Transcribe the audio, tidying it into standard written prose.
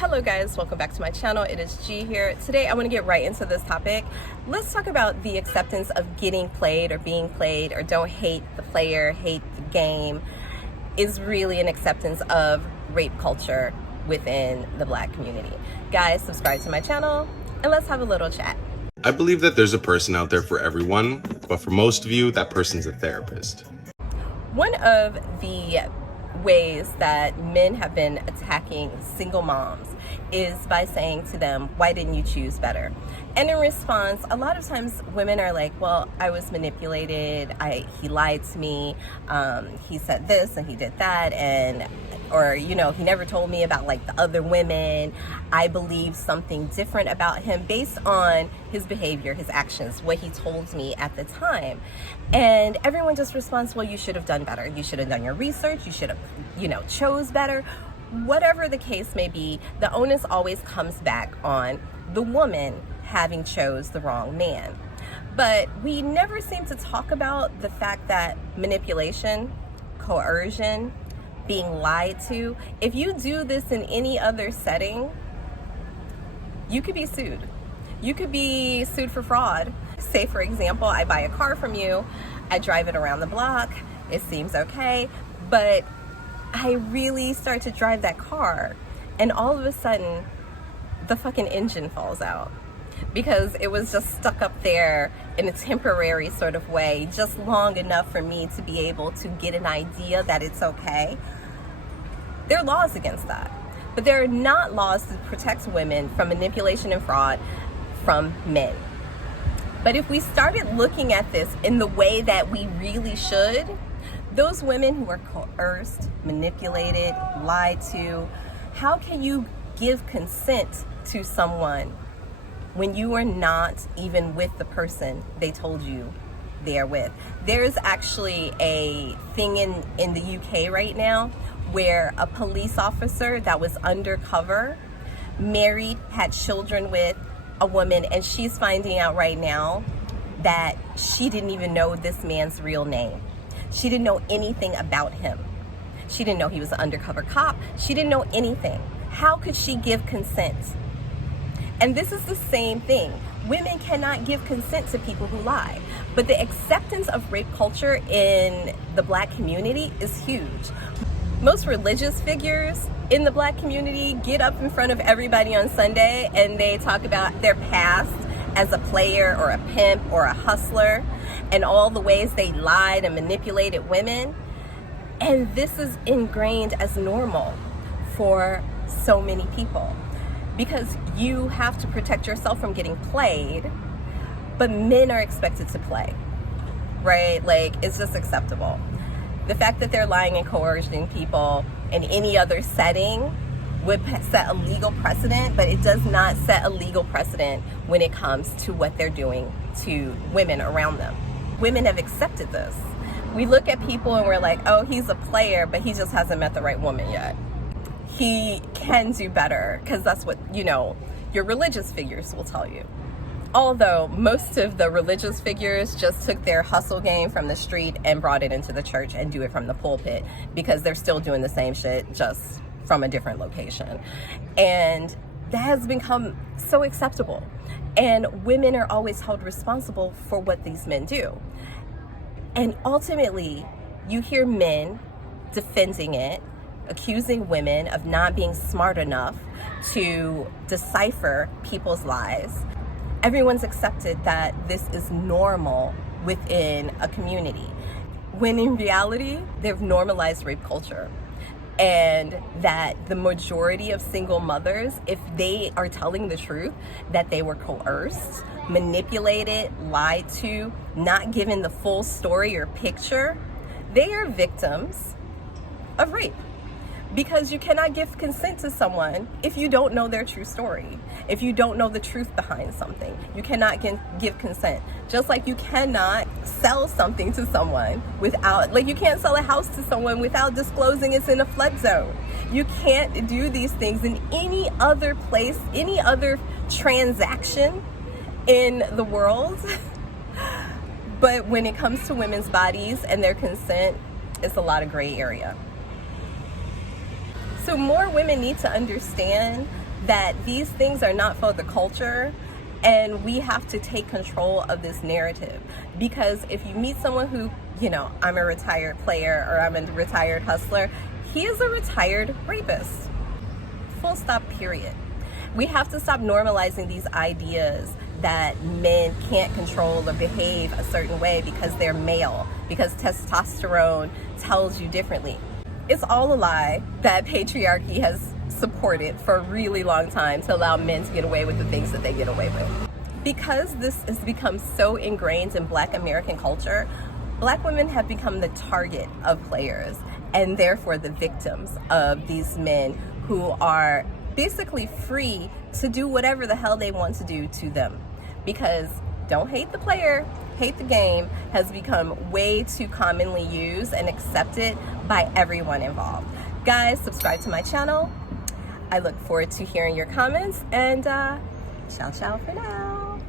Hello guys, welcome back to my channel. It is G here. Today I want to get right into this topic. Let's talk about the acceptance of getting played or being played, or don't hate the player, hate the game, is really an acceptance of rape culture within the Black community. Guys, subscribe to my channel and let's have a little chat. I believe that there's a person out there for everyone, but for most of you, that person's a therapist. One of the ways that men have been attacking single moms is by saying to them, why didn't you choose better? And in response, a lot of times women are like, well, I was manipulated, he lied to me, he said this and he did that, or he never told me about like the other women. I believe something different about him based on his behavior, his actions, what he told me at the time. And everyone just responds, well, you should have done better. You should have done your research. You should have, chose better. Whatever the case may be, the onus always comes back on the woman having chose the wrong man. But we never seem to talk about the fact that manipulation, coercion, being lied to, if you do this in any other setting, you could be sued. You could be sued for fraud. Say, for example, I buy a car from you, I drive it around the block, it seems okay, but I really start to drive that car, and all of a sudden, the fucking engine falls out because it was just stuck up there in a temporary sort of way, just long enough for me to be able to get an idea that it's okay. There are laws against that, but there are not laws to protect women from manipulation and fraud from men. But if we started looking at this in the way that we really should, those women who are coerced, manipulated, lied to, how can you give consent to someone when you are not even with the person they told you they're with? There's actually a thing in the UK right now where a police officer that was undercover, married, had children with a woman, and she's finding out right now that she didn't even know this man's real name. She didn't know anything about him. She didn't know he was an undercover cop. She didn't know anything. How could she give consent? And this is the same thing. Women cannot give consent to people who lie. But the acceptance of rape culture in the Black community is huge. Most religious figures in the Black community get up in front of everybody on Sunday and they talk about their past as a player or a pimp or a hustler and all the ways they lied and manipulated women. And this is ingrained as normal for so many people because you have to protect yourself from getting played, but men are expected to play, right? Like, it's just acceptable. The fact that they're lying and coercing people in any other setting would set a legal precedent, but it does not set a legal precedent when it comes to what they're doing to women around them. Women have accepted this. We look at people and we're like, oh, he's a player, but he just hasn't met the right woman yet. He can do better, because that's what, your religious figures will tell you. Although most of the religious figures just took their hustle game from the street and brought it into the church and do it from the pulpit, because they're still doing the same shit, just from a different location. And that has become so acceptable. And women are always held responsible for what these men do. And ultimately, you hear men defending it, accusing women of not being smart enough to decipher people's lies. Everyone's accepted that this is normal within a community, when in reality, they've normalized rape culture. And that the majority of single mothers, if they are telling the truth, that they were coerced, manipulated, lied to, not given the full story or picture, they are victims of rape. Because you cannot give consent to someone if you don't know their true story. If you don't know the truth behind something, you cannot give consent. Just like you cannot sell something to someone without, like you can't sell a house to someone without disclosing it's in a flood zone. You can't do these things in any other place, any other transaction in the world. But when it comes to women's bodies and their consent, it's a lot of gray area. So more women need to understand that these things are not for the culture, and we have to take control of this narrative. Because if you meet someone who, I'm a retired player or I'm a retired hustler, he is a retired rapist. Full stop, period. We have to stop normalizing these ideas that men can't control or behave a certain way because they're male, because testosterone tells you differently. It's all a lie that patriarchy has supported for a really long time to allow men to get away with the things that they get away with. Because this has become so ingrained in Black American culture, Black women have become the target of players and therefore the victims of these men who are basically free to do whatever the hell they want to do to them. Because don't hate the player, hate the game has become way too commonly used and accepted by everyone involved. Guys, subscribe to my channel. I look forward to hearing your comments, and ciao for now.